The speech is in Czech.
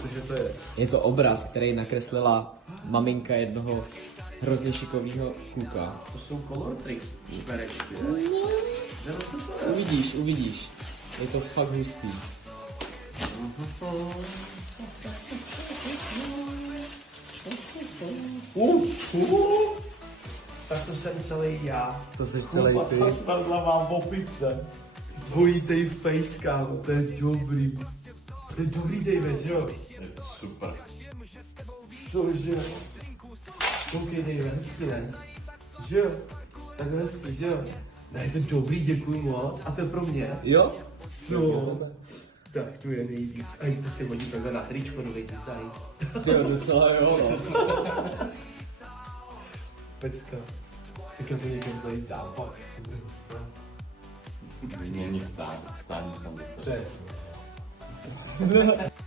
Cože to je? Je to obraz, který nakreslila maminka jednoho hrozně šikovného kluka. To jsou color tricks, šperečky. Uvidíš. Je to fakt hustý. Tak to jsem celý já. To jsi celý ty. Chlupata snadla mám v opice. Dvojitej facecam, to je dobrý. To je dobrý, David, jo? Je to super. Cože? Koukej, David, hezky, ne? Že jo? Takhle hezky, že jo? Ne, je to dobrý, děkuji moc. A to je pro mě? Jo? Co? Tak to je nejvíc. A to si hodí takhle na tričko, nový design. Jo, docela jo, no. Pecka. Tak já to někam tady dám pak. Není stát tam něco. Přesně.